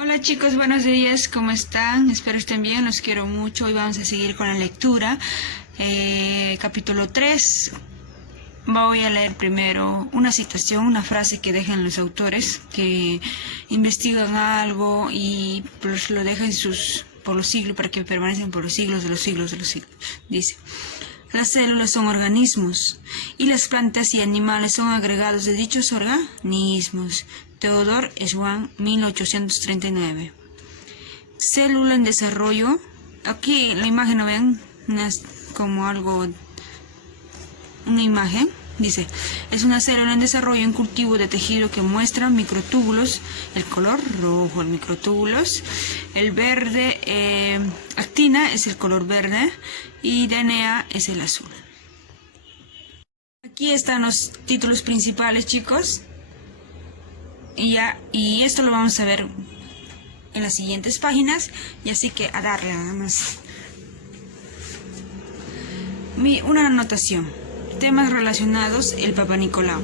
Hola chicos, buenos días, ¿cómo están? Espero estén bien, los quiero mucho. Hoy vamos a seguir con la lectura. Capítulo 3. Voy a leer primero una citación, una frase que dejan los autores que investigan algo y pues lo dejan por los siglos, para que permanecen por los siglos de los siglos de los siglos. Dice: las células son organismos y las plantas y animales son agregados de dichos organismos. Theodore Schwann, 1839. Célula en desarrollo. Aquí en la imagen, ¿no ven? Es como algo, una imagen. Dice: es una célula en desarrollo en cultivo de tejido que muestra microtúbulos, el color rojo, el microtúbulos, el verde, actina es el color verde y DNA es el azul. Aquí están los títulos principales, chicos. Y esto lo vamos a ver en las siguientes páginas, y así que a darle nada más. Una anotación. Temas relacionados: el Papanicolau.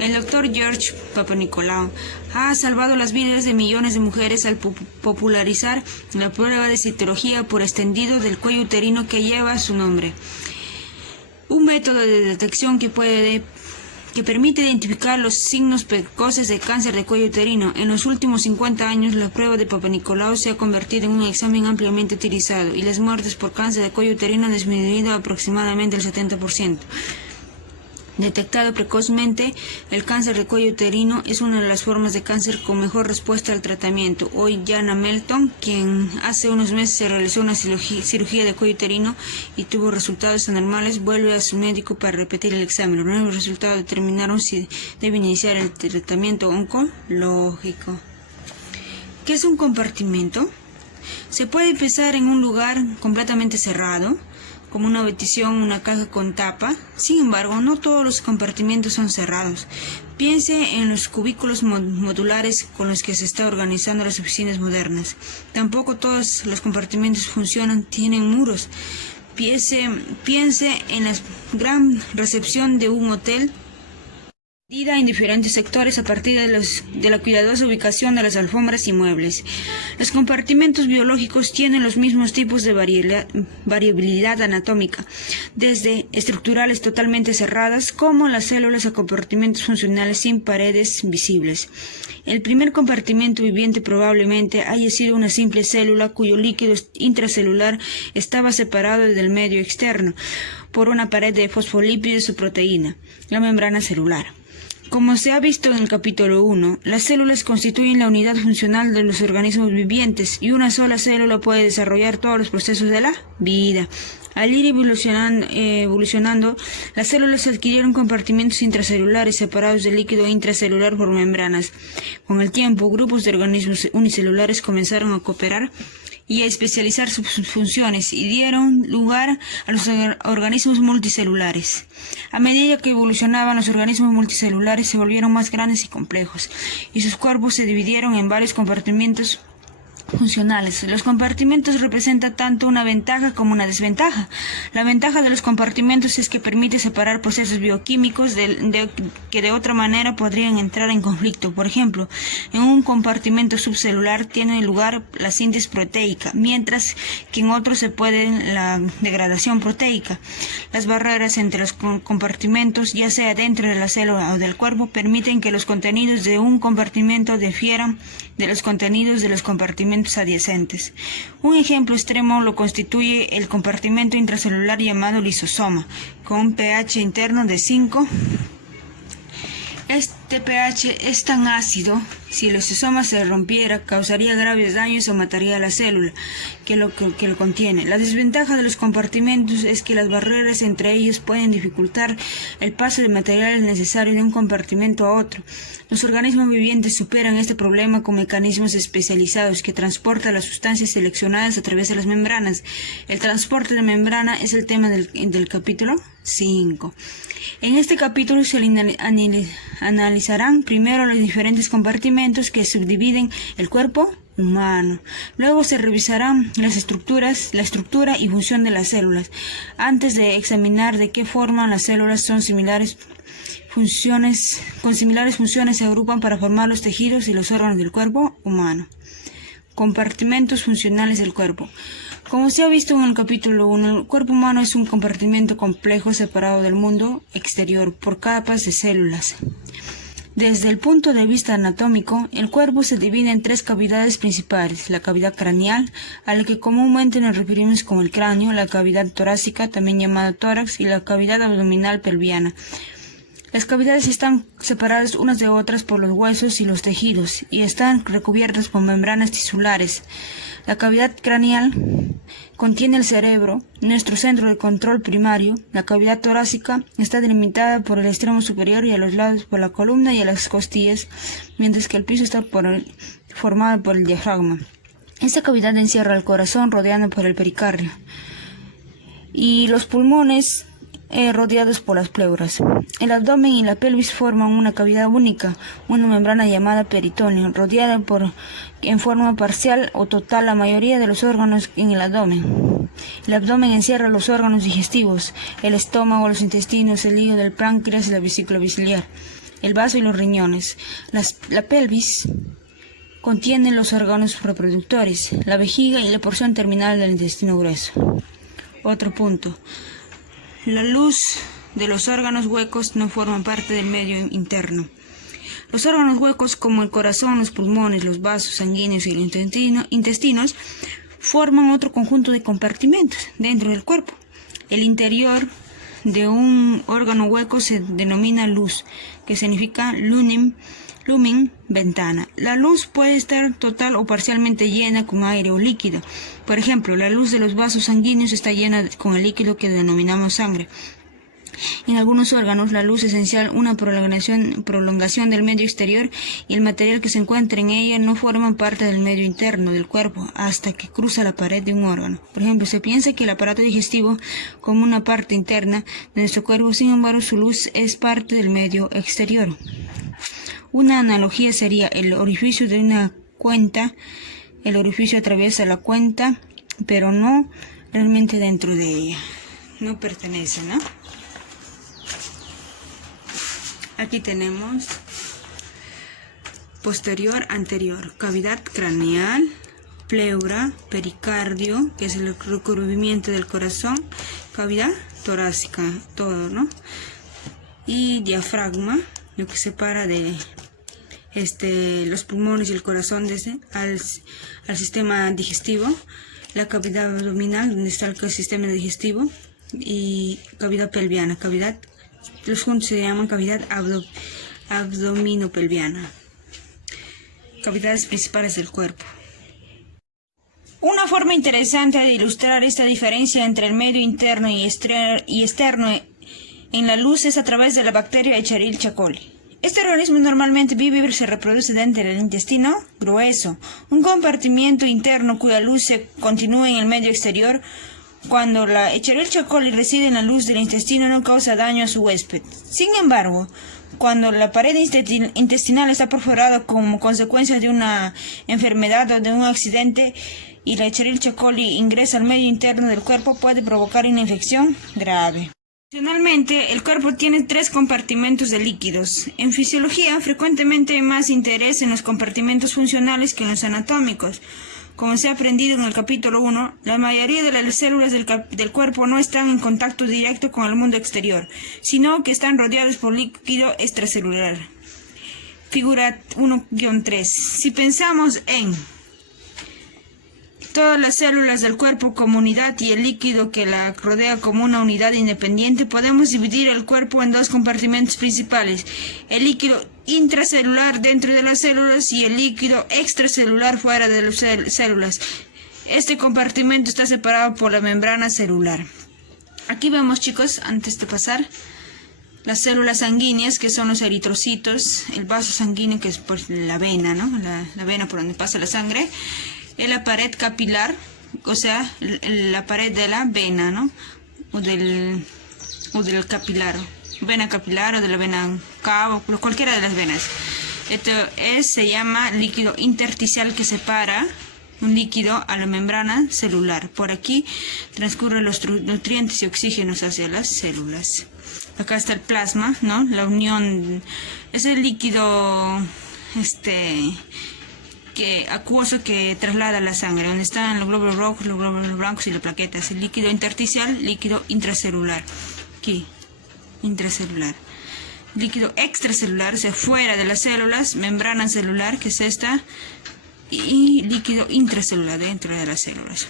El doctor George Papanicolau ha salvado las vidas de millones de mujeres al popularizar la prueba de citología por extendido del cuello uterino que lleva su nombre. Un método de detección que permite identificar los signos precoces de cáncer de cuello uterino. En los últimos 50 años, la prueba de Papanicolau se ha convertido en un examen ampliamente utilizado y las muertes por cáncer de cuello uterino han disminuido aproximadamente el 70%. Detectado precozmente, el cáncer de cuello uterino es una de las formas de cáncer con mejor respuesta al tratamiento. Hoy, Jana Melton, quien hace unos meses se realizó una cirugía de cuello uterino y tuvo resultados anormales, vuelve a su médico para repetir el examen. Los nuevos resultados determinaron si debe iniciar el tratamiento oncológico. ¿Qué es un compartimento? Se puede empezar en un lugar completamente cerrado, como una habitación, una caja con tapa. Sin embargo, no todos los compartimentos son cerrados. Piense en los cubículos modulares con los que se está organizando las oficinas modernas. Tampoco todos los compartimentos tienen muros. Piense en la gran recepción de un hotel, dividida en diferentes sectores a partir de la cuidadosa ubicación de las alfombras y muebles. Los compartimentos biológicos tienen los mismos tipos de variabilidad anatómica, desde estructurales totalmente cerradas, como las células, a compartimentos funcionales sin paredes visibles. El primer compartimento viviente probablemente haya sido una simple célula cuyo líquido intracelular estaba separado del medio externo por una pared de fosfolípidos o proteína, la membrana celular. Como se ha visto en el capítulo 1, las células constituyen la unidad funcional de los organismos vivientes y una sola célula puede desarrollar todos los procesos de la vida. Al ir evolucionando, las células adquirieron compartimentos intracelulares separados del líquido intracelular por membranas. Con el tiempo, grupos de organismos unicelulares comenzaron a cooperar y a especializar sus funciones y dieron lugar a los organismos multicelulares. A medida que evolucionaban, los organismos multicelulares se volvieron más grandes y complejos, y sus cuerpos se dividieron en varios compartimentos funcionales. Los compartimentos representan tanto una ventaja como una desventaja. La ventaja de los compartimentos es que permite separar procesos bioquímicos que de otra manera podrían entrar en conflicto. Por ejemplo, en un compartimento subcelular tiene lugar la síntesis proteica, mientras que en otros se puede la degradación proteica. Las barreras entre los compartimentos, ya sea dentro de la célula o del cuerpo, permiten que los contenidos de un compartimento difieran de los contenidos de los compartimentos adyacentes. Un ejemplo extremo lo constituye el compartimento intracelular llamado lisosoma, con un pH interno de 5. Este pH es tan ácido, si el lisosoma se rompiera, causaría graves daños o mataría a la célula que lo contiene. La desventaja de los compartimentos es que las barreras entre ellos pueden dificultar el paso de materiales necesarios de un compartimento a otro. Los organismos vivientes superan este problema con mecanismos especializados que transportan las sustancias seleccionadas a través de las membranas. El transporte de membrana es el tema del capítulo 5. En este capítulo se analizarán primero los diferentes compartimentos que subdividen el cuerpo humano. Luego se revisarán la estructura y función de las células, antes de examinar de qué forma las células con similares funciones se agrupan para formar los tejidos y los órganos del cuerpo humano. Compartimentos funcionales del cuerpo. Como se ha visto en el capítulo 1, el cuerpo humano es un compartimento complejo separado del mundo exterior por capas de células. Desde el punto de vista anatómico, el cuerpo se divide en 3 cavidades principales: la cavidad craneal, a la que comúnmente nos referimos como el cráneo, la cavidad torácica, también llamada tórax, y la cavidad abdominal pelviana. Las cavidades están separadas unas de otras por los huesos y los tejidos, y están recubiertas por membranas tisulares. La cavidad craneal contiene el cerebro, nuestro centro de control primario. La cavidad torácica está delimitada por el extremo superior y a los lados por la columna y a las costillas, mientras que el piso está formado por el diafragma. Esta cavidad encierra el corazón rodeado por el pericardio y los pulmones rodeados por las pleuras. El abdomen y la pelvis forman una cavidad única, una membrana llamada peritoneo, rodeada en forma parcial o total la mayoría de los órganos en el abdomen. El abdomen encierra los órganos digestivos, el estómago, los intestinos, el hígado, el páncreas y la vesícula biliar, el vaso y los riñones. La pelvis contiene los órganos reproductores, la vejiga y la porción terminal del intestino grueso. Otro punto. La luz de los órganos huecos no forman parte del medio interno. Los órganos huecos, como el corazón, los pulmones, los vasos sanguíneos y los intestinos, forman otro conjunto de compartimentos dentro del cuerpo. El interior de un órgano hueco se denomina luz, que significa lumen, ventana. La luz puede estar total o parcialmente llena con aire o líquido. Por ejemplo, la luz de los vasos sanguíneos está llena con el líquido que denominamos sangre. En algunos órganos, la luz esencial, una prolongación del medio exterior, y el material que se encuentra en ella no forman parte del medio interno del cuerpo hasta que cruza la pared de un órgano. Por ejemplo, se piensa que el aparato digestivo como una parte interna de nuestro cuerpo, sin embargo, su luz es parte del medio exterior. Una analogía sería el orificio de una cuenta. El orificio atraviesa la cuenta, pero no realmente dentro de ella. No pertenece, ¿no? Aquí tenemos posterior, anterior, cavidad craneal, pleura, pericardio, que es el recubrimiento del corazón, cavidad torácica, todo, ¿no? Y diafragma, lo que separa de los pulmones y el corazón al sistema digestivo, la cavidad abdominal, donde está el sistema digestivo, y cavidad pelviana, los juntos se llaman cavidad abdominopelviana. Cavidades principales del cuerpo. Una forma interesante de ilustrar esta diferencia entre el medio interno y externo en la luz es a través de la bacteria Escherichia coli. Este organismo normalmente vive y se reproduce dentro del intestino grueso, un compartimiento interno cuya luz se continúa en el medio exterior. Cuando la Escherichia coli reside en la luz del intestino, no causa daño a su huésped. Sin embargo, cuando la pared intestinal está perforada como consecuencia de una enfermedad o de un accidente y la Escherichia coli ingresa al medio interno del cuerpo, puede provocar una infección grave. Adicionalmente, el cuerpo tiene 3 compartimentos de líquidos. En fisiología, frecuentemente hay más interés en los compartimentos funcionales que en los anatómicos. Como se ha aprendido en el capítulo 1, la mayoría de las células del cuerpo no están en contacto directo con el mundo exterior, sino que están rodeadas por líquido extracelular. Figura 1-3. Si pensamos en todas las células del cuerpo como unidad y el líquido que la rodea como una unidad independiente, podemos dividir el cuerpo en 2 compartimentos principales: el líquido intracelular dentro de las células y el líquido extracelular fuera de las células. Este compartimento está separado por la membrana celular. Aquí vemos, chicos, antes de pasar, las células sanguíneas, que son los eritrocitos, el vaso sanguíneo, que es por la vena, ¿no? La vena por donde pasa la sangre, la pared capilar, o sea, la pared de la vena, ¿no? O del capilar, vena capilar o de la vena cava, cualquiera de las venas. Esto se llama líquido intersticial, que separa un líquido a la membrana celular. Por aquí transcurren los nutrientes y oxígenos hacia las células. Acá está el plasma, ¿no? La unión, es el líquido acuoso que traslada la sangre, donde están los glóbulos rojos, los glóbulos blancos y las plaquetas. El líquido intersticial, líquido intracelular. Aquí, intracelular. Líquido extracelular, o sea, fuera de las células, membrana celular, que es esta, y líquido intracelular, dentro de las células.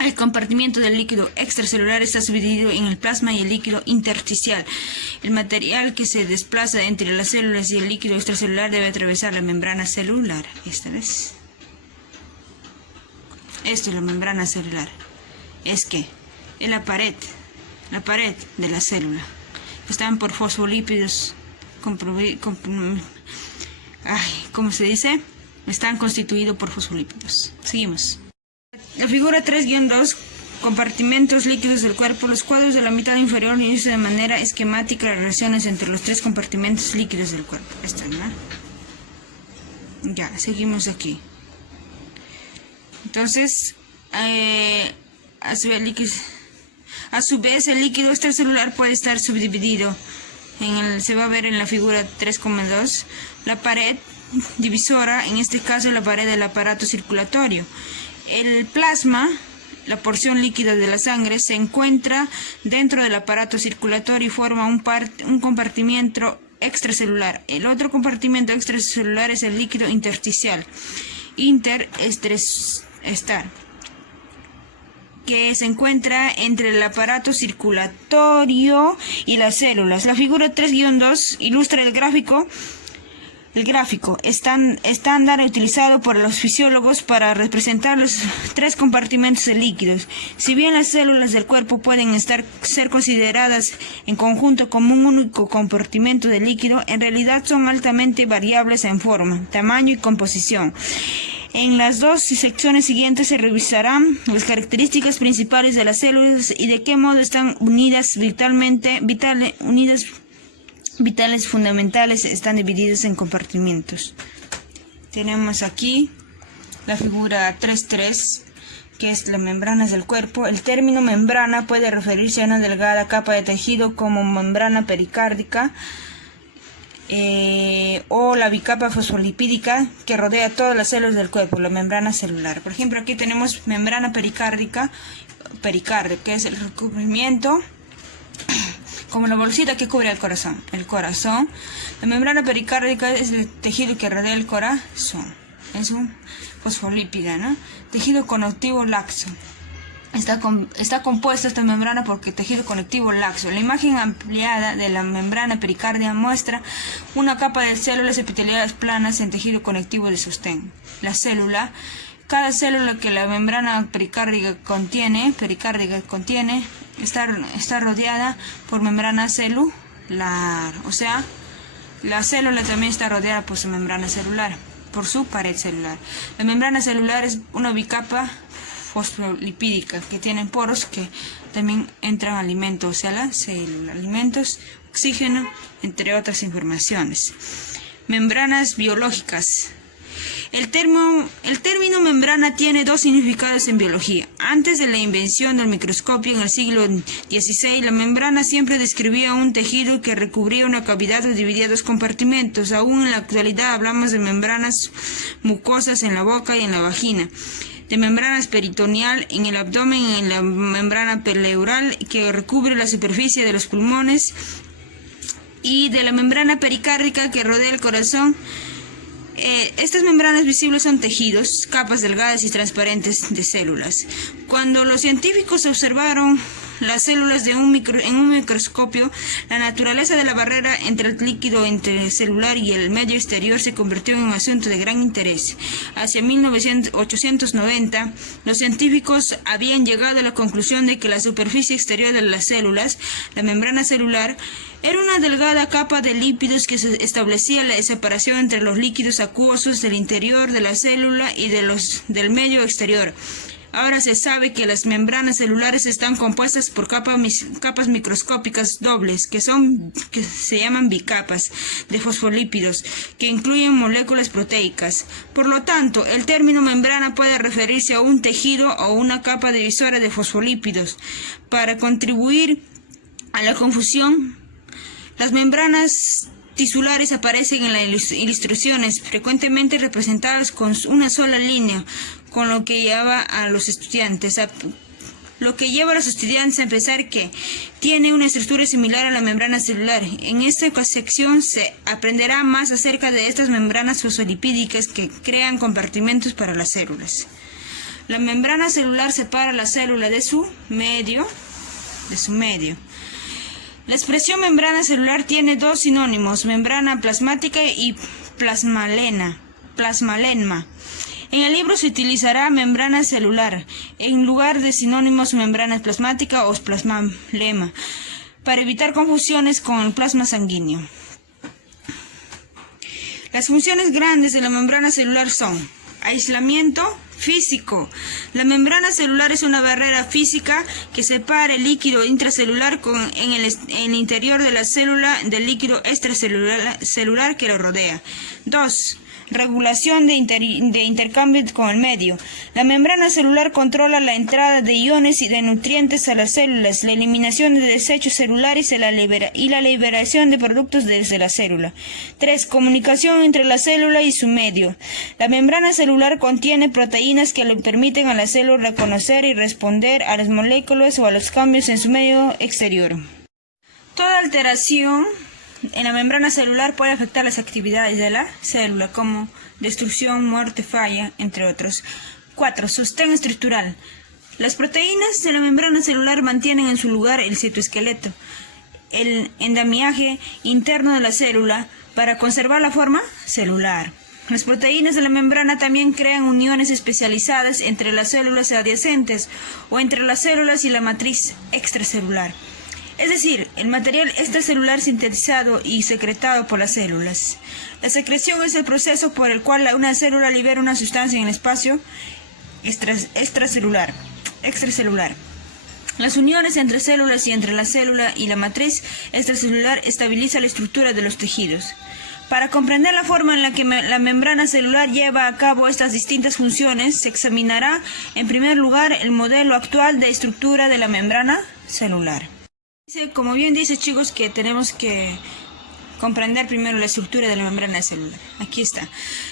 El compartimiento del líquido extracelular está subdividido en el plasma y el líquido intersticial. El material que se desplaza entre las células y el líquido extracelular debe atravesar la membrana celular. Esta vez. Esto es la membrana celular. Es que es la pared de la célula. Están por fosfolípidos, ¿cómo se dice? Están constituidos por fosfolípidos. Seguimos. La figura 3-2, compartimentos líquidos del cuerpo. Los cuadros de la mitad inferior ilustran de manera esquemática las relaciones entre los 3 compartimentos líquidos del cuerpo. Esta, ¿no? Ya, seguimos aquí. Entonces, a su vez, el líquido extracelular puede estar subdividido. Se va a ver en la figura 3,2. La pared divisora, en este caso la pared del aparato circulatorio. El plasma, la porción líquida de la sangre, se encuentra dentro del aparato circulatorio y forma un compartimento extracelular. El otro compartimento extracelular es el líquido intersticial, interestar, que se encuentra entre el aparato circulatorio y las células. La figura 3-2 ilustra el gráfico estándar utilizado por los fisiólogos para representar los 3 compartimentos de líquidos. Si bien las células del cuerpo pueden ser consideradas en conjunto como un único compartimento de líquido, en realidad son altamente variables en forma, tamaño y composición. En las 2 secciones siguientes se revisarán las características principales de las células y de qué modo están unidas vitales fundamentales, están divididos en compartimentos. Tenemos aquí la figura 3.3, que es las membranas del cuerpo. El término membrana puede referirse a una delgada capa de tejido como membrana pericárdica o la bicapa fosfolipídica que rodea todas las células del cuerpo, la membrana celular. Por ejemplo, aquí tenemos membrana pericárdica, que es el recubrimiento, como la bolsita que cubre el corazón. La membrana pericárdica es el tejido que rodea el corazón. Es un fosfolípida, ¿no? Tejido conectivo laxo. Está compuesta esta membrana por tejido conectivo laxo. La imagen ampliada de la membrana pericárdica muestra una capa de células epiteliales planas en tejido conectivo de sostén. Cada célula que la membrana pericárdica contiene está rodeada por membrana celular. O sea, la célula también está rodeada por su membrana celular, por su pared celular. La membrana celular es una bicapa fosfolipídica que tienen poros que también entran alimentos, o sea, la célula, alimentos, oxígeno, entre otras informaciones. Membranas biológicas. El término membrana tiene 2 significados en biología. Antes de la invención del microscopio en el siglo XVI, la membrana siempre describía un tejido que recubría una cavidad o dividía 2 compartimentos. Aún en la actualidad hablamos de membranas mucosas en la boca y en la vagina, de membranas peritoneal en el abdomen y en la membrana pleural que recubre la superficie de los pulmones, y de la membrana pericárdica que rodea el corazón. Estas membranas visibles son tejidos, capas delgadas y transparentes de células. Cuando los científicos observaron las células en un microscopio, la naturaleza de la barrera entre el líquido intercelular y el medio exterior se convirtió en un asunto de gran interés. Hacia 1890, los científicos habían llegado a la conclusión de que la superficie exterior de las células, la membrana celular, era una delgada capa de lípidos que establecía la separación entre los líquidos acuosos del interior de la célula y del medio exterior. Ahora se sabe que las membranas celulares están compuestas por capas microscópicas dobles, que se llaman bicapas de fosfolípidos, que incluyen moléculas proteicas. Por lo tanto, el término membrana puede referirse a un tejido o una capa divisora de fosfolípidos. Para contribuir a la confusión, las membranas tisulares aparecen en las ilustraciones, frecuentemente representadas con una sola línea, con lo que lleva a los estudiantes a pensar que tiene una estructura similar a la membrana celular. En esta sección se aprenderá más acerca de estas membranas fosfolipídicas que crean compartimentos para las células. La membrana celular separa la célula de su medio. La expresión membrana celular tiene dos sinónimos: membrana plasmática y plasmalenma. En el libro se utilizará membrana celular en lugar de sinónimos membrana plasmática o plasmalenma para evitar confusiones con el plasma sanguíneo. Las funciones grandes de la membrana celular son: aislamiento físico. La membrana celular es una barrera física que separa el líquido intracelular en el interior de la célula del líquido extracelular que lo rodea. 2. Regulación de intercambio con el medio. La membrana celular controla la entrada de iones y de nutrientes a las células, la eliminación de desechos celulares y la liberación de productos desde la célula. 3. Comunicación entre la célula y su medio. La membrana celular contiene proteínas que le permiten a la célula reconocer y responder a las moléculas o a los cambios en su medio exterior. Toda alteración en la membrana celular puede afectar las actividades de la célula, como destrucción, muerte, falla, entre otros. 4. Sostén estructural. Las proteínas de la membrana celular mantienen en su lugar el citoesqueleto, el endamiaje interno de la célula, para conservar la forma celular. Las proteínas de la membrana también crean uniones especializadas entre las células adyacentes o entre las células y la matriz extracelular. Es decir, el material extracelular sintetizado y secretado por las células. La secreción es el proceso por el cual una célula libera una sustancia en el espacio extracelular. Las uniones entre células y entre la célula y la matriz extracelular estabilizan la estructura de los tejidos. Para comprender la forma en la que la membrana celular lleva a cabo estas distintas funciones, se examinará en primer lugar el modelo actual de estructura de la membrana celular. Como bien dice, chicos, que tenemos que comprender primero la estructura de la membrana celular. Aquí está.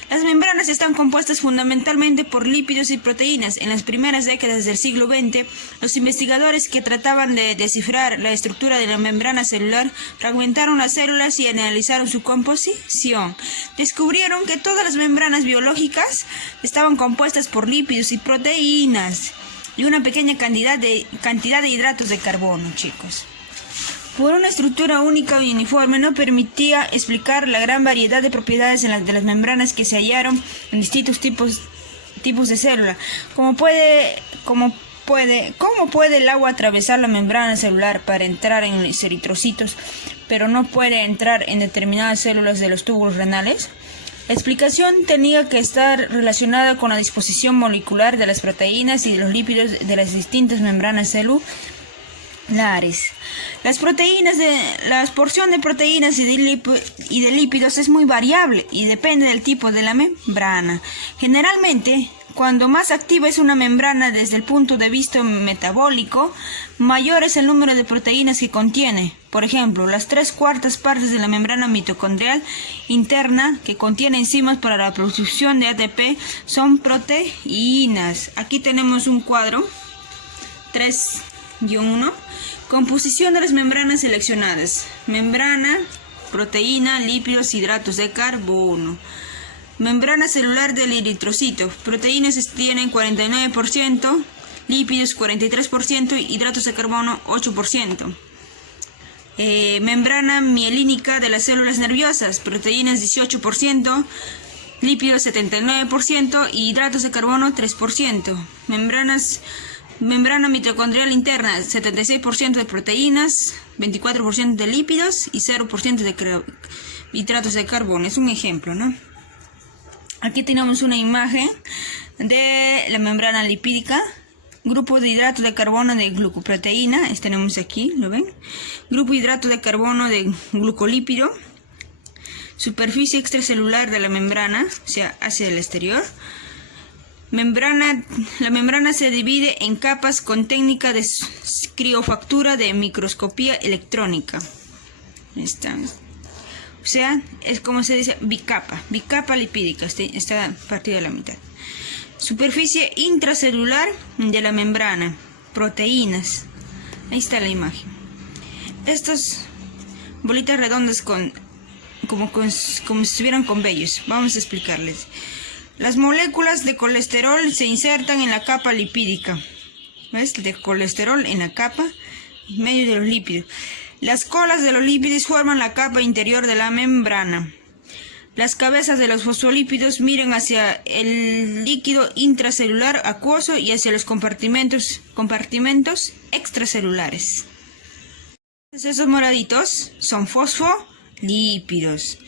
Las membranas están compuestas fundamentalmente por lípidos y proteínas. En las primeras décadas del siglo XX, los investigadores que trataban de descifrar la estructura de la membrana celular fragmentaron las células y analizaron su composición. Descubrieron que todas las membranas biológicas estaban compuestas por lípidos y proteínas y una pequeña cantidad de hidratos de carbono, chicos. Por una estructura única y uniforme no permitía explicar la gran variedad de propiedades de las membranas que se hallaron en distintos tipos de célula. ¿Cómo puede el agua atravesar la membrana celular para entrar en los eritrocitos, pero no puede entrar en determinadas células de los túbulos renales? La explicación tenía que estar relacionada con la disposición molecular de las proteínas y de los lípidos de las distintas membranas celulares. La porción de proteínas y de lípidos es muy variable y depende del tipo de la membrana. Generalmente, cuando más activa es una membrana desde el punto de vista metabólico, mayor es el número de proteínas que contiene. Por ejemplo, las 3/4 partes de la membrana mitocondrial interna, que contiene enzimas para la producción de ATP, son proteínas. Aquí tenemos un cuadro 3-1. Composición de las membranas seleccionadas. Membrana, proteína, lípidos, hidratos de carbono. Membrana celular del eritrocito. Proteínas tienen 49%, lípidos 43%, hidratos de carbono 8%. Membrana mielínica de las células nerviosas. Proteínas 18%, lípidos 79% y hidratos de carbono 3%. Membrana mitocondrial interna, 76% de proteínas, 24% de lípidos y 0% de hidratos de carbono. Es un ejemplo, ¿no? Aquí tenemos una imagen de la membrana lipídica. Grupo de hidratos de carbono de glucoproteína. Tenemos aquí, ¿lo ven? Grupo de hidratos de carbono de glucolípido. Superficie extracelular de la membrana, o sea, hacia el exterior. La membrana se divide en capas con técnica de criofactura de microscopía electrónica. Ahí está. O sea, es como se dice bicapa lipídica, está partida a la mitad. Superficie intracelular de la membrana, proteínas. Ahí está la imagen. Estas bolitas redondas como si estuvieran con vellos. Vamos a explicarles. Las moléculas de colesterol se insertan en la capa lipídica. ¿Ves? De colesterol en la capa en medio de los lípidos. Las colas de los lípidos forman la capa interior de la membrana. Las cabezas de los fosfolípidos miran hacia el líquido intracelular acuoso y hacia los compartimentos extracelulares. Esos moraditos son fosfolípidos.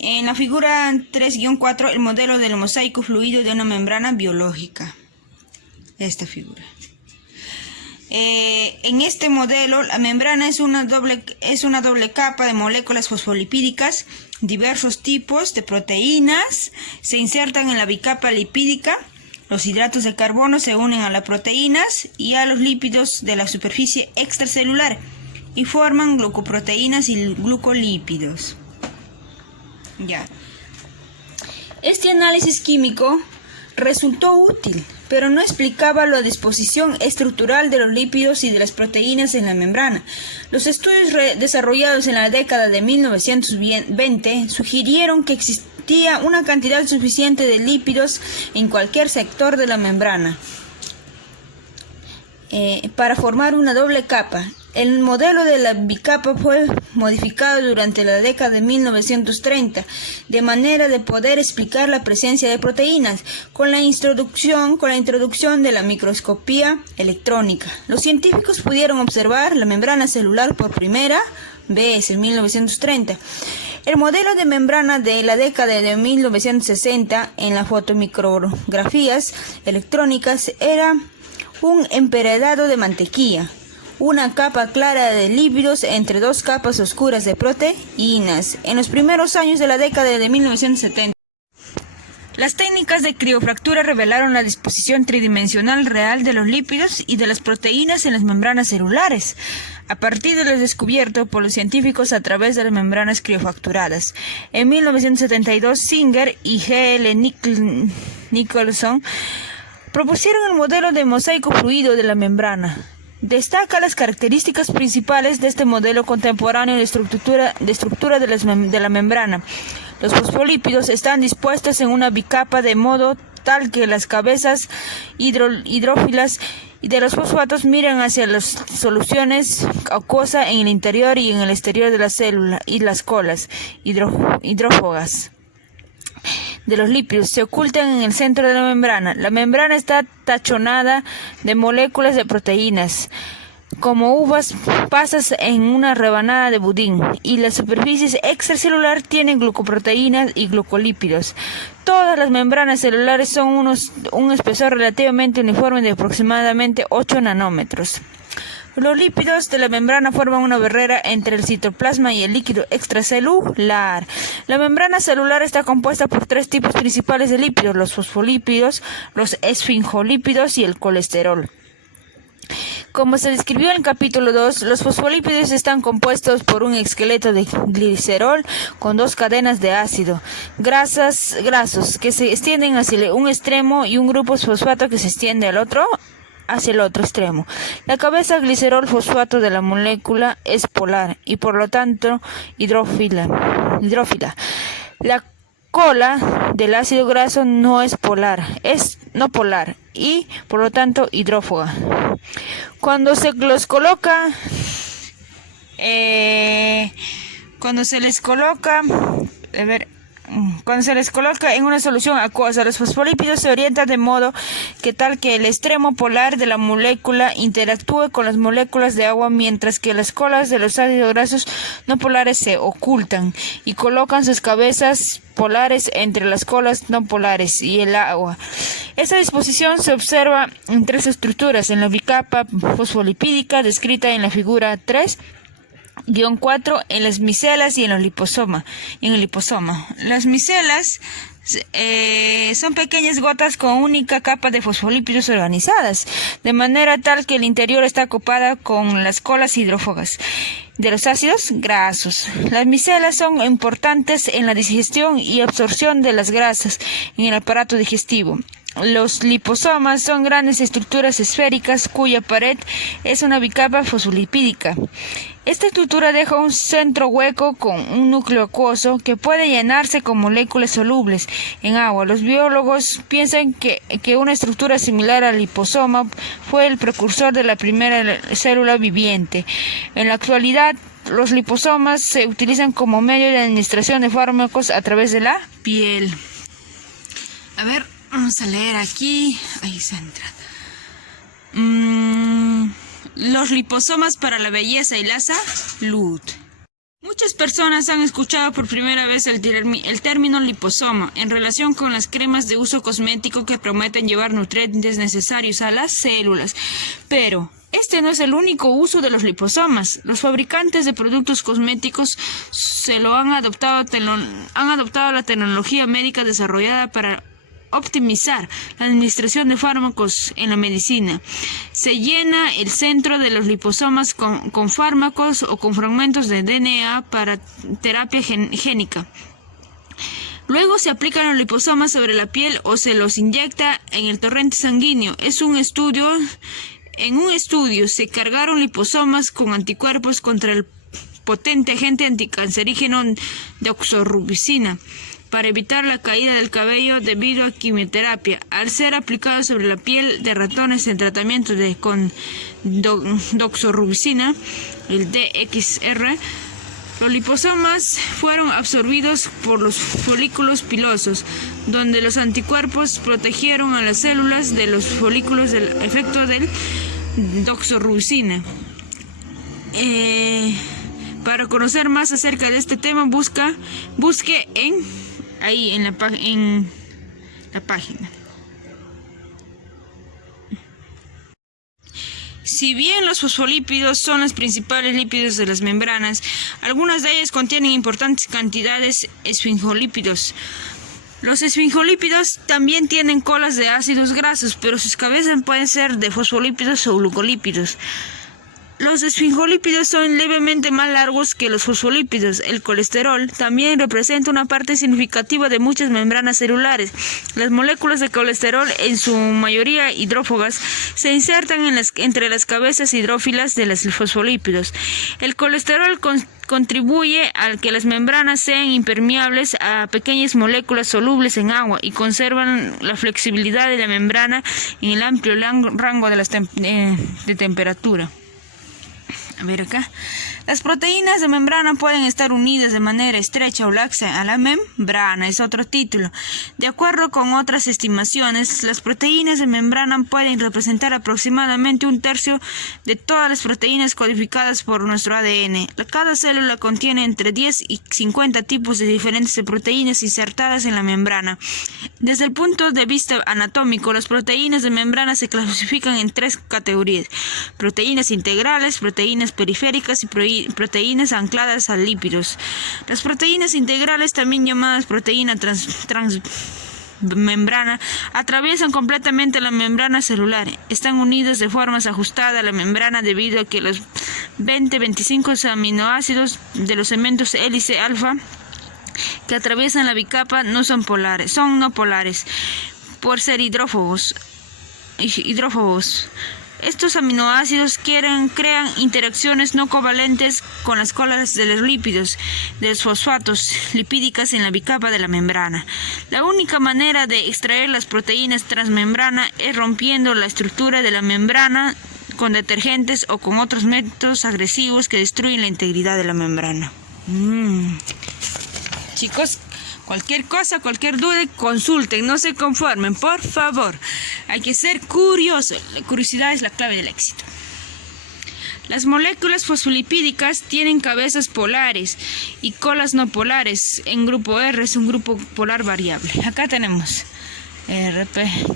En la figura 3-4, el modelo del mosaico fluido de una membrana biológica. Esta figura. En este modelo, la membrana es una doble capa de moléculas fosfolipídicas. Diversos tipos de proteínas se insertan en la bicapa lipídica. Los hidratos de carbono se unen a las proteínas y a los lípidos de la superficie extracelular y forman glucoproteínas y glucolípidos. Ya. Este análisis químico resultó útil, pero no explicaba la disposición estructural de los lípidos y de las proteínas en la membrana. Los estudios desarrollados en la década de 1920 sugirieron que existía una cantidad suficiente de lípidos en cualquier sector de la membrana para formar una doble capa. El modelo de la bicapa fue modificado durante la década de 1930 de manera de poder explicar la presencia de proteínas con la introducción de la microscopía electrónica. Los científicos pudieron observar la membrana celular por primera vez en 1930. El modelo de membrana de la década de 1960 en las fotomicrografías electrónicas era un emparedado de mantequilla, una capa clara de lípidos entre dos capas oscuras de proteínas. En los primeros años de la década de 1970, las técnicas de criofractura revelaron la disposición tridimensional real de los lípidos y de las proteínas en las membranas celulares, a partir de lo descubierto por los científicos a través de las membranas criofracturadas. En 1972, Singer y G.L. Nicholson propusieron el modelo de mosaico fluido de la membrana. Destaca las características principales de este modelo contemporáneo de estructura de la membrana. Los fosfolípidos están dispuestos en una bicapa de modo tal que las cabezas hidrófilas de los fosfatos miran hacia las soluciones acuosas en el interior y en el exterior de la célula, y las colas hidrófugas de los lípidos se ocultan en el centro de la membrana. La membrana está tachonada de moléculas de proteínas, como uvas pasas en una rebanada de budín, y la superficie extracelular tiene glucoproteínas y glucolípidos. Todas las membranas celulares son un espesor relativamente uniforme de aproximadamente 8 nanómetros. Los lípidos de la membrana forman una barrera entre el citoplasma y el líquido extracelular. La membrana celular está compuesta por tres tipos principales de lípidos: los fosfolípidos, los esfingolípidos y el colesterol. Como se describió en el capítulo 2, los fosfolípidos están compuestos por un esqueleto de glicerol con dos cadenas de ácido grasos que se extienden hacia un extremo y un grupo fosfato que se extiende hacia el otro extremo. La cabeza glicerol fosfato de la molécula es polar y por lo tanto hidrófila. La cola del ácido graso no es polar, es no polar y por lo tanto hidrófoga. Cuando se les coloca en una solución acuosa, los fosfolípidos se orientan de modo que el extremo polar de la molécula interactúe con las moléculas de agua, mientras que las colas de los ácidos grasos no polares se ocultan y colocan sus cabezas polares entre las colas no polares y el agua. Esta disposición se observa en tres estructuras: en la bicapa fosfolipídica descrita en la figura 3-4, en las micelas y en el liposoma. Las micelas son pequeñas gotas con única capa de fosfolípidos organizadas, de manera tal que el interior está copada con las colas hidrófugas de los ácidos grasos. Las micelas son importantes en la digestión y absorción de las grasas en el aparato digestivo. Los liposomas son grandes estructuras esféricas cuya pared es una bicapa fosfolipídica. Esta estructura deja un centro hueco con un núcleo acuoso que puede llenarse con moléculas solubles en agua. Los biólogos piensan que una estructura similar al liposoma fue el precursor de la primera célula viviente. En la actualidad, los liposomas se utilizan como medio de administración de fármacos a través de la piel. A ver, vamos a leer aquí. Ahí se entra. Los liposomas para la belleza y la salud. Muchas personas han escuchado por primera vez el término liposoma en relación con las cremas de uso cosmético que prometen llevar nutrientes necesarios a las células. Pero este no es el único uso de los liposomas. Los fabricantes de productos cosméticos han adoptado la tecnología médica desarrollada para optimizar la administración de fármacos en la medicina. Se llena el centro de los liposomas con fármacos o con fragmentos de DNA para terapia génica. Luego se aplican los liposomas sobre la piel o se los inyecta en el torrente sanguíneo. En un estudio se cargaron liposomas con anticuerpos contra el potente agente anticancerígeno doxorubicina para evitar la caída del cabello debido a quimioterapia. Al ser aplicado sobre la piel de ratones en tratamiento con doxorubicina, el DXR, los liposomas fueron absorbidos por los folículos pilosos, donde los anticuerpos protegieron a las células de los folículos del efecto del doxorubicina. Para conocer más acerca de este tema, busque en la página. Si bien los fosfolípidos son los principales lípidos de las membranas, algunas de ellas contienen importantes cantidades de esfingolípidos. Los esfingolípidos también tienen colas de ácidos grasos, pero sus cabezas pueden ser de fosfolípidos o glucolípidos. Los esfingolípidos son levemente más largos que los fosfolípidos. El colesterol también representa una parte significativa de muchas membranas celulares. Las moléculas de colesterol, en su mayoría hidrófugas, se insertan entre las cabezas hidrófilas de los fosfolípidos. El colesterol contribuye a que las membranas sean impermeables a pequeñas moléculas solubles en agua y conservan la flexibilidad de la membrana en el amplio rango de temperatura. A ver acá. Las proteínas de membrana pueden estar unidas de manera estrecha o laxa a la membrana, es otro título. De acuerdo con otras estimaciones, las proteínas de membrana pueden representar aproximadamente 1/3 de todas las proteínas codificadas por nuestro ADN. Cada célula contiene entre 10 y 50 tipos de diferentes de proteínas insertadas en la membrana. Desde el punto de vista anatómico, las proteínas de membrana se clasifican en 3 categorías: proteínas integrales, proteínas periféricas y proteínas ancladas a lípidos. Las proteínas integrales, también llamadas proteína transmembrana, atraviesan completamente la membrana celular. Están unidas de forma ajustada a la membrana debido a que los 25 aminoácidos de los elementos hélice alfa que atraviesan la bicapa son no polares, por ser hidrófobos. Estos aminoácidos crean interacciones no covalentes con las colas de los lípidos, de los fosfatos lipídicas en la bicapa de la membrana. La única manera de extraer las proteínas transmembrana es rompiendo la estructura de la membrana con detergentes o con otros métodos agresivos que destruyen la integridad de la membrana. Chicos, cualquier cosa, cualquier duda, consulten, no se conformen, por favor. Hay que ser curioso. La curiosidad es la clave del éxito. Las moléculas fosfolipídicas tienen cabezas polares y colas no polares. En grupo R es un grupo polar variable. Acá tenemos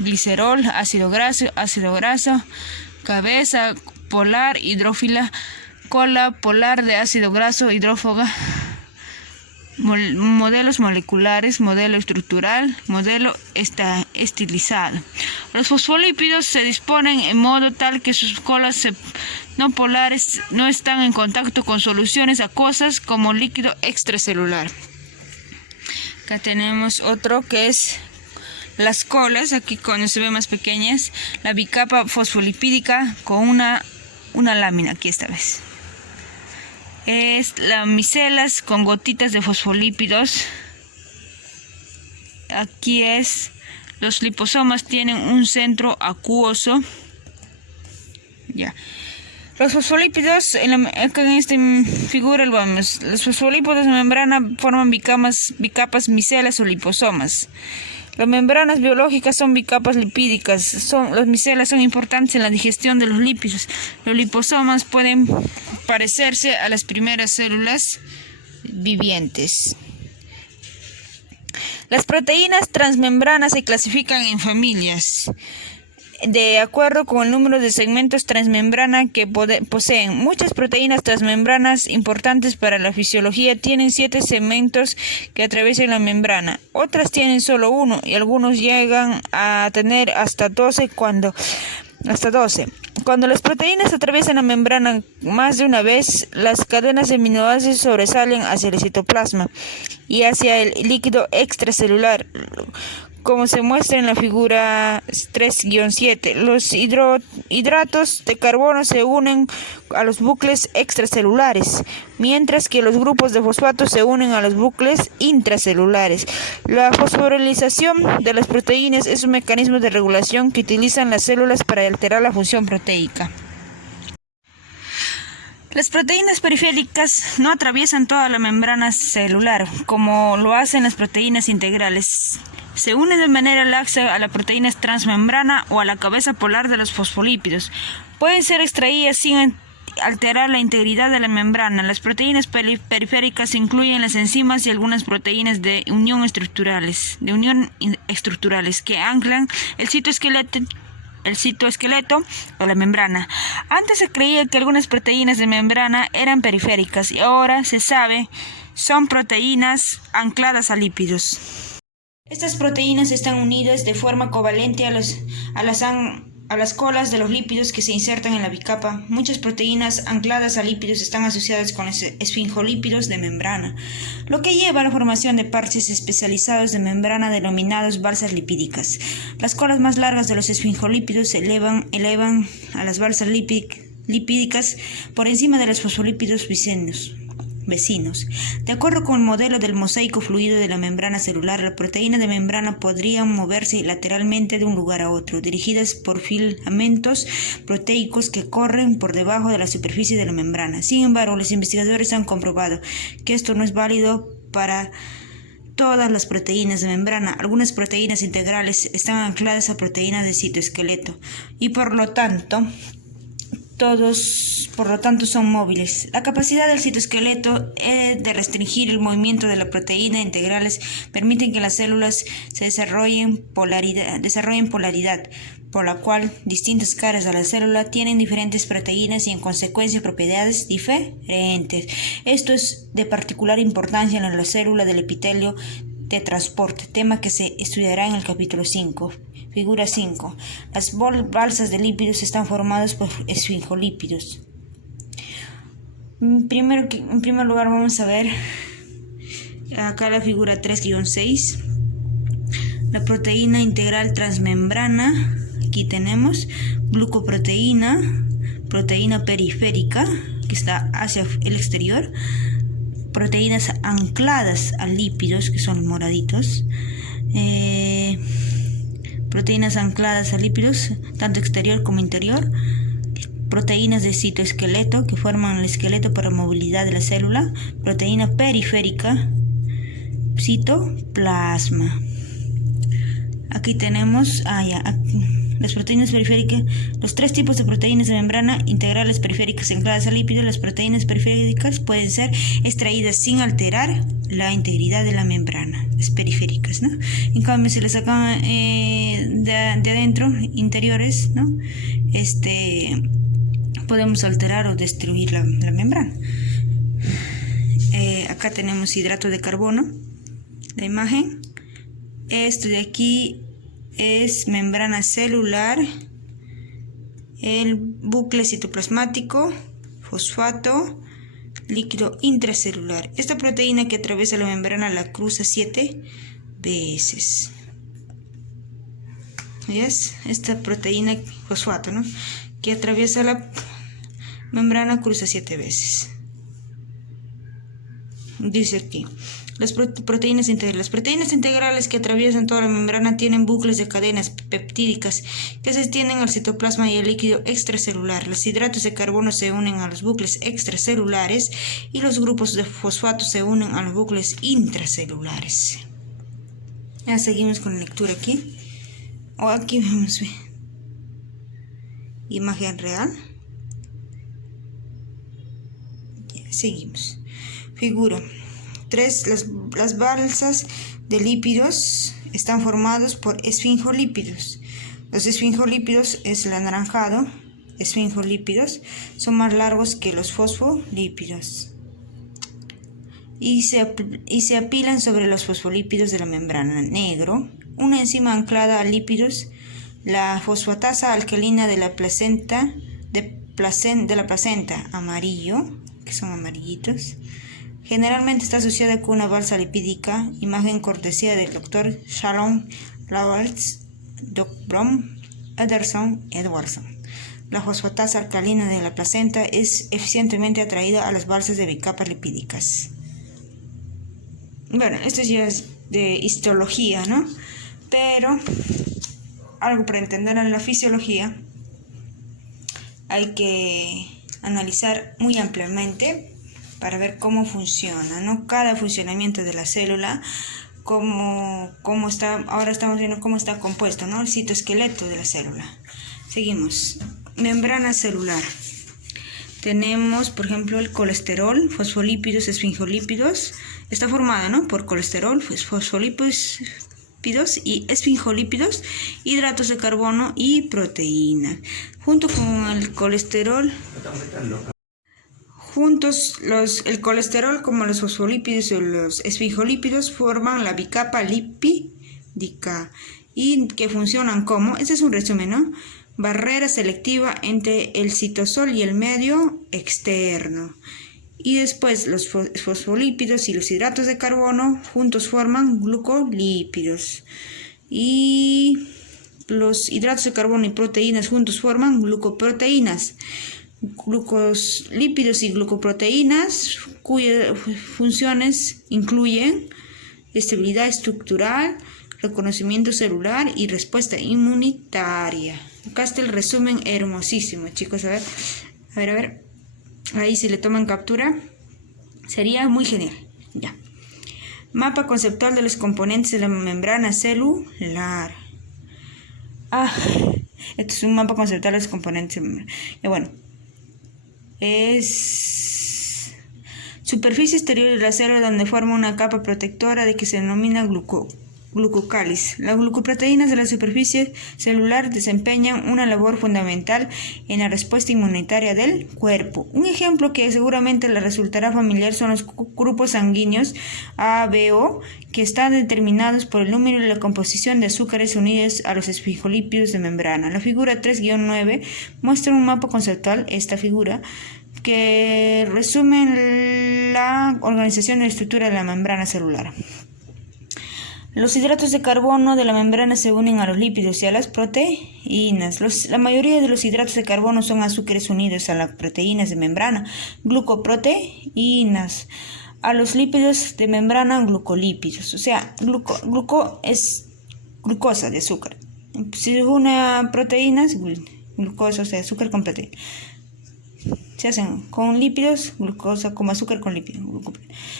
glicerol, ácido graso, cabeza polar hidrófila, cola polar de ácido graso hidrófoga. modelos moleculares, modelo estructural, modelo estilizado. Los fosfolípidos se disponen en modo tal que sus colas no polares no están en contacto con soluciones acuosas como líquido extracelular. Acá tenemos otro que es las colas, aquí cuando se ve más pequeñas, la bicapa fosfolipídica con una lámina, aquí esta vez. Es las micelas con gotitas de fosfolípidos. Aquí es, los liposomas tienen un centro acuoso. Ya. Los fosfolípidos, acá en esta figura, vamos, los fosfolípidos de membrana forman bicapas micelas o liposomas. Las membranas biológicas son bicapas lipídicas. Las micelas son importantes en la digestión de los lípidos. Los liposomas pueden parecerse a las primeras células vivientes. Las proteínas transmembranas se clasifican en familias de acuerdo con el número de segmentos transmembrana que poseen. Muchas proteínas transmembranas importantes para la fisiología tienen 7 segmentos que atraviesan la membrana. Otras tienen solo uno y algunos llegan a tener hasta 12 Cuando las proteínas atraviesan la membrana más de una vez, las cadenas de aminoácidos sobresalen hacia el citoplasma y hacia el líquido extracelular, como se muestra en la figura 3-7. Los hidratos de carbono se unen a los bucles extracelulares, mientras que los grupos de fosfatos se unen a los bucles intracelulares. La fosforilización de las proteínas es un mecanismo de regulación que utilizan las células para alterar la función proteica. Las proteínas periféricas no atraviesan toda la membrana celular, como lo hacen las proteínas integrales. Se unen de manera laxa a la proteína transmembrana o a la cabeza polar de los fosfolípidos. Pueden ser extraídas sin alterar la integridad de la membrana. Las proteínas periféricas incluyen las enzimas y algunas proteínas de unión estructurales que anclan el citoesqueleto o la membrana. Antes se creía que algunas proteínas de membrana eran periféricas y ahora se sabe son proteínas ancladas a lípidos. Estas proteínas están unidas de forma covalente a las colas de los lípidos que se insertan en la bicapa. Muchas proteínas ancladas a lípidos están asociadas con los esfingolípidos de membrana, lo que lleva a la formación de parches especializados de membrana denominados balsas lipídicas. Las colas más largas de los esfingolípidos se elevan a las balsas lipídicas por encima de los fosfolípidos vecinos. De acuerdo con el modelo del mosaico fluido de la membrana celular, las proteínas de membrana podrían moverse lateralmente de un lugar a otro, dirigidas por filamentos proteicos que corren por debajo de la superficie de la membrana. Sin embargo, los investigadores han comprobado que esto no es válido para todas las proteínas de membrana. Algunas proteínas integrales están ancladas a proteínas de citoesqueleto y por lo tanto son móviles. La capacidad del citoesqueleto de restringir el movimiento de la proteína integrales permiten que las células se desarrollen polaridad, por la cual distintas caras de la célula tienen diferentes proteínas y en consecuencia propiedades diferentes. Esto es de particular importancia en la célula del epitelio de transporte, tema que se estudiará en el capítulo 5. Figura 5. Las balsas de lípidos están formadas por esfingolípidos. En primer lugar vamos a ver acá la figura 3-6. La proteína integral transmembrana. Aquí tenemos glucoproteína, proteína periférica que está hacia el exterior, proteínas ancladas a lípidos que son moraditos, proteínas ancladas a lípidos tanto exterior como interior, proteínas de citoesqueleto que forman el esqueleto para movilidad de la célula, proteína periférica, citoplasma. Aquí tenemos las proteínas periféricas, los 3 tipos de proteínas de membrana integrales periféricas ancladas a lípidos. Las proteínas periféricas pueden ser extraídas sin alterar la integridad de la membrana, las periféricas, ¿no? En cambio, si las sacan de adentro, interiores, ¿no? Podemos alterar o destruir la membrana. Acá tenemos hidrato de carbono, la imagen. Esto de aquí es membrana celular, el bucle citoplasmático, fosfato, líquido intracelular. Esta proteína que atraviesa la membrana la cruza 7 veces. ¿Ves? Esta proteína fosfato, ¿no?, que atraviesa la membrana cruza 7 veces. Dice aquí, las proteínas integrales. Las proteínas integrales que atraviesan toda la membrana tienen bucles de cadenas peptídicas que se extienden al citoplasma y al líquido extracelular. Los hidratos de carbono se unen a los bucles extracelulares y los grupos de fosfato se unen a los bucles intracelulares. Ya seguimos con la lectura aquí. Aquí vamos a ver imagen real. Ya, seguimos. Figura 3. Las balsas de lípidos están formados por esfingolípidos. Los esfingolípidos es el anaranjado. Esfingolípidos son más largos que los fosfolípidos y se apilan sobre los fosfolípidos de la membrana. Negro. Una enzima anclada a lípidos, la fosfatasa alcalina de la placenta. Amarillo, que son amarillitos. Generalmente está asociada con una balsa lipídica, imagen cortesía del Dr. Shalom Lawrence, Doc Brom, Edwardson. La fosfatasa alcalina de la placenta es eficientemente atraída a las balsas de bicapas lipídicas. Bueno, esto ya es de histología, ¿no? Pero algo para entender en la fisiología hay que analizar muy ampliamente para ver cómo funciona, ¿no?, cada funcionamiento de la célula, cómo está. Ahora estamos viendo cómo está compuesto, ¿no?, el citoesqueleto de la célula. Seguimos. Membrana celular. Tenemos, por ejemplo, el colesterol, fosfolípidos, esfingolípidos. Está formada, ¿no?, por colesterol, fosfolípidos y esfingolípidos, hidratos de carbono y proteína. Junto con el colesterol, el colesterol como los fosfolípidos y los esfingolípidos forman la bicapa lipídica y que funcionan como, este es un resumen, ¿no?, barrera selectiva entre el citosol y el medio externo. Y después los fosfolípidos y los hidratos de carbono juntos forman glucolípidos. Y los hidratos de carbono y proteínas juntos forman glucoproteínas. Glucolípidos y glucoproteínas cuyas funciones incluyen estabilidad estructural, reconocimiento celular y respuesta inmunitaria. Acá está el resumen hermosísimo, chicos. A ver. Ahí si le toman captura sería muy genial. Ya. Mapa conceptual de los componentes de la membrana celular. Esto es un mapa conceptual de los componentes. Ya, bueno. Es superficie exterior de la célula donde forma una capa protectora de que se denomina glucocáliz. Las glucoproteínas de la superficie celular desempeñan una labor fundamental en la respuesta inmunitaria del cuerpo. Un ejemplo que seguramente le resultará familiar son los grupos sanguíneos A, B, O, que están determinados por el número y la composición de azúcares unidos a los esfingolípidos de membrana. La figura 3-9 muestra un mapa conceptual, esta figura, que resume la organización y la estructura de la membrana celular. Los hidratos de carbono de la membrana se unen a los lípidos y a las proteínas. La mayoría de los hidratos de carbono son azúcares unidos a las proteínas de membrana, glucoproteínas. A los lípidos de membrana, glucolípidos. O sea, gluco es glucosa de azúcar. Si se une a proteínas, glucosa, o sea, azúcar con proteína. Se hacen con lípidos, glucosa como azúcar con lípidos.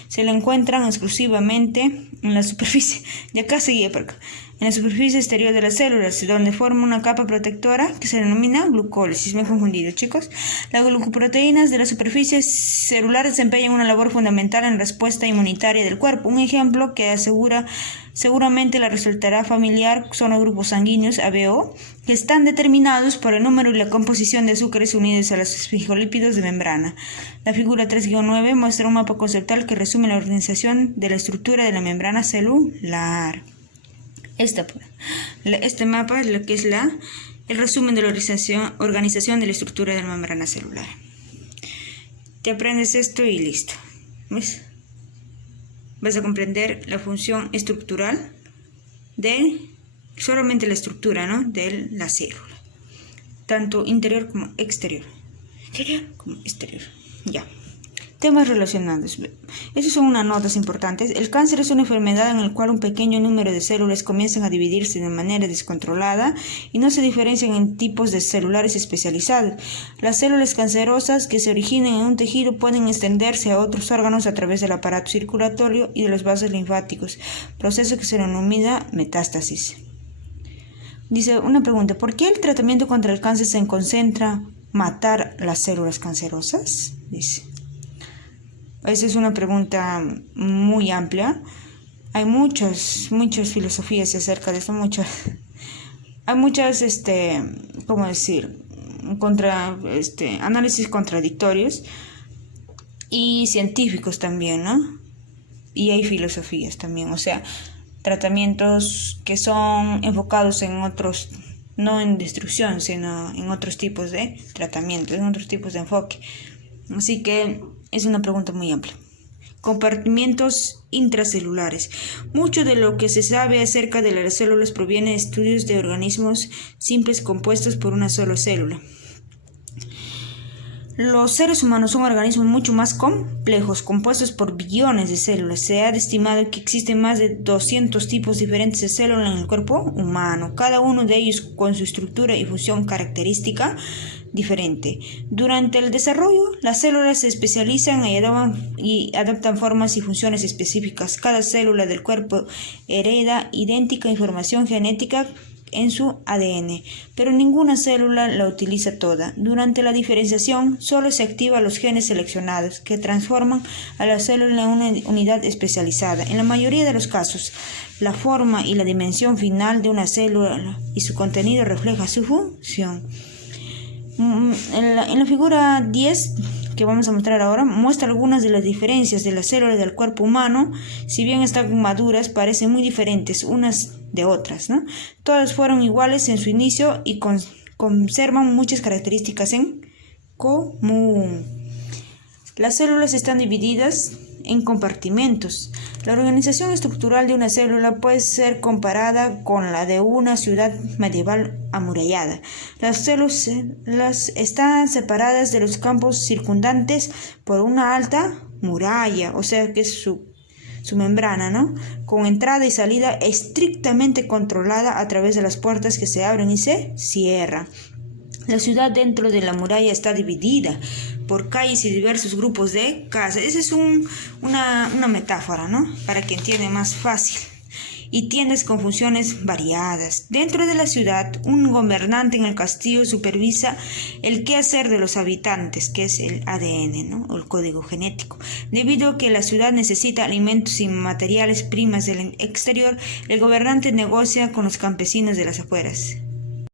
Se le encuentran exclusivamente en la superficie, de acá seguía por acá, en la superficie exterior de las células, donde forma una capa protectora que se denomina glucólisis. Me he confundido, chicos. Las glucoproteínas de la superficie celular desempeñan una labor fundamental en la respuesta inmunitaria del cuerpo. Un ejemplo que seguramente le resultará familiar son los grupos sanguíneos ABO, que están determinados por el número y la composición de azúcares unidos a los esfingolípidos tejidos de membrana. La figura 3-9 muestra un mapa conceptual que resume la organización de la estructura de la membrana celular. Este mapa es lo que es el resumen de la organización de la estructura de la membrana celular. Te aprendes esto y listo. ¿Ves? Vas a comprender la función estructural de solamente la estructura, ¿no?, de la célula, tanto interior como exterior. Interior como exterior. Ya. Temas relacionados. Esas son unas notas importantes. El cáncer es una enfermedad en la cual un pequeño número de células comienzan a dividirse de manera descontrolada y no se diferencian en tipos de celulares especializados. Las células cancerosas que se originan en un tejido pueden extenderse a otros órganos a través del aparato circulatorio y de los vasos linfáticos, proceso que se denomina metástasis. Dice una pregunta: ¿por qué el tratamiento contra el cáncer se concentra matar las células cancerosas? Dice. Esa es una pregunta muy amplia. Hay muchas filosofías acerca de esto, hay muchas, ¿cómo decir?, análisis contradictorios y científicos también, ¿no? Y hay filosofías también, o sea, tratamientos que son enfocados en otros, no en destrucción, sino en otros tipos de tratamientos, en otros tipos de enfoque. Así que es una pregunta muy amplia. Compartimientos intracelulares. Mucho de lo que se sabe acerca de las células proviene de estudios de organismos simples compuestos por una sola célula. Los seres humanos son organismos mucho más complejos, compuestos por billones de células. Se ha estimado que existen más de 200 tipos diferentes de células en el cuerpo humano, cada uno de ellos con su estructura y función característica diferente. Durante el desarrollo, las células se especializan y adoptan formas y funciones específicas. Cada célula del cuerpo hereda idéntica información genética en su ADN, pero ninguna célula la utiliza toda. Durante la diferenciación, solo se activan los genes seleccionados, que transforman a la célula en una unidad especializada. En la mayoría de los casos, la forma y la dimensión final de una célula y su contenido refleja su función. En la figura 10 que vamos a mostrar ahora, muestra algunas de las diferencias de las células del cuerpo humano. Si bien están maduras, parecen muy diferentes unas de otras, ¿no? Todas fueron iguales en su inicio y conservan muchas características en común. Las células están divididas en compartimentos. La organización estructural de una célula puede ser comparada con la de una ciudad medieval amurallada. Las células están separadas de los campos circundantes por una alta muralla, o sea que es su membrana, ¿no?, con entrada y salida estrictamente controlada a través de las puertas que se abren y se cierran. La ciudad dentro de la muralla está dividida por calles y diversos grupos de casas. Esa es una metáfora, ¿no?, para que entienda más fácil. Y tiendas con funciones variadas. Dentro de la ciudad, un gobernante en el castillo supervisa el quehacer de los habitantes, que es el ADN, ¿no?, o el código genético. Debido a que la ciudad necesita alimentos y materiales primas del exterior, el gobernante negocia con los campesinos de las afueras.